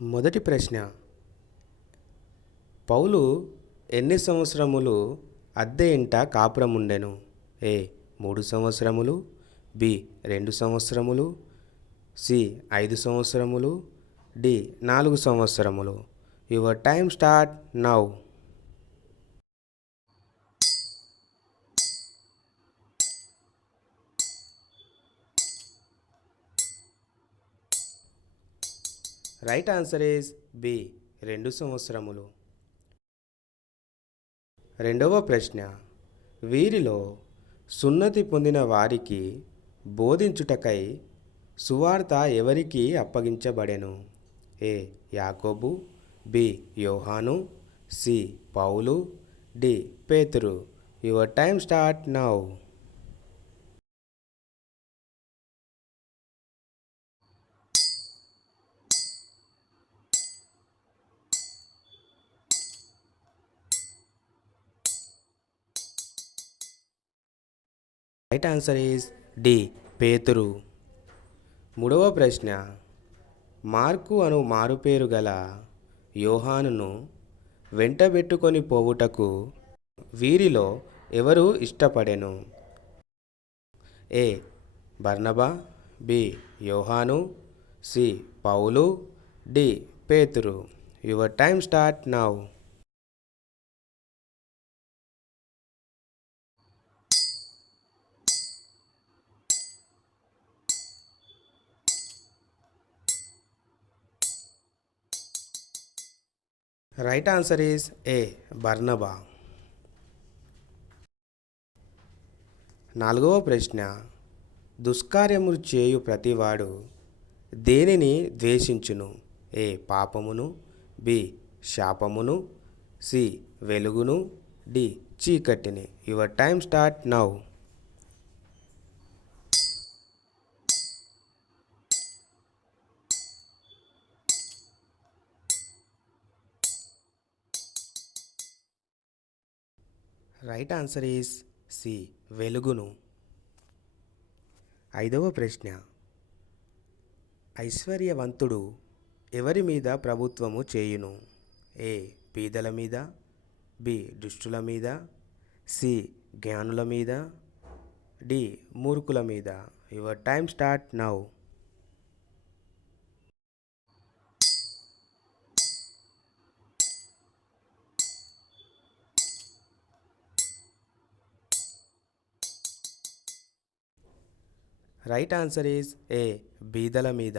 మొదటి ప్రశ్న, పౌలు ఎన్ని సంవత్సరములు అద్దె ఇంట కాపురముండెను? ఏ 3 సంవత్సరములు, బి 2 సంవత్సరములు, సి 5 సంవత్సరములు, డి 4 సంవత్సరములు. Your time start now. Right answer is B 2 సంవత్సరములు. రెండవ ప్రశ్న, వీరిలో సున్నతి పొందిన వారికి బోధించుటకై సువార్త ఎవరికి అప్పగించబడెను? ఏ యాకోబు, బి యోహాను, సి పౌలు, డి పేతురు. Your time start now. Right answer is D Pethuru. మూడవ ప్రశ్న, మార్కు అను మారుపేరు గల యోహానును వెంటబెట్టుకొని పోవుటకు వీరిలో ఎవరు ఇష్టపడెను? ఏ బర్నబా, బి యోహాను, సి పౌలు, డి పేతురు. Your time start now. Right answer is A బర్నబా. నాలుగవ ప్రశ్న, దుష్కార్యములు చేయు ప్రతివాడు దేనిని ద్వేషించును? ఏ పాపమును, బి శాపమును, సి వెలుగును, డి చీకటిని. Your time start now. Right answer is C వెలుగును. ఐదవ ప్రశ్న, ఐశ్వర్యవంతుడు ఎవరి మీద ప్రభుత్వము చేయును? ఏ బీదల మీద, బి దుష్టుల మీద, సి జ్ఞానుల మీద, డి మూర్ఖుల మీద. Your time start now. Right answer is A బీదల మీద.